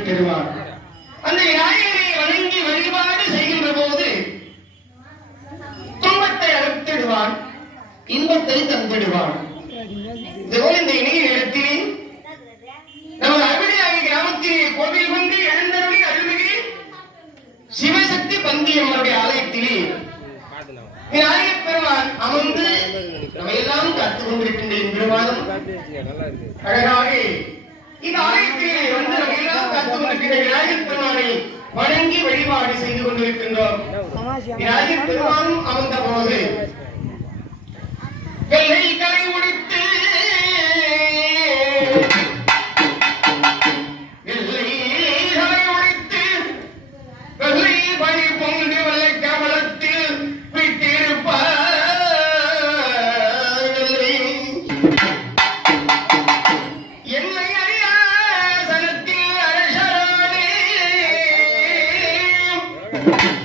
பெறுவார். அந்த விநாயகரை வணங்கி வழிபாடு செய்கின்ற போது துன்பத்தை அறுத்திடுவான், இன்பத்தை தந்திடுவான். இதுபோல் இந்த இணைய நேரத்திலே நமது அருள்மிகு கிராமத்திலே கோவில் கொண்டு எழுந்தருளி அருள்மிகு சிவசக்தி பந்தியம்மனுடைய ஆலயத்திலே விநாயகப் பெருமான் அமர்ந்து நம்மையெல்லாம் காத்துக் கொண்டிருக்கின்ற இன்று மாதம் அழகாக இந்த ஆலயத்திலே வந்து நம்மையெல்லாம் காத்துக் கொண்டிருக்கின்ற விநாயகப் பெருமானை வணங்கி வழிபாடு செய்து கொண்டிருக்கின்றோம். விநாயகப் பெருமானும் அமர்ந்த போது வெள்ளை கலை உடித்து Thank you.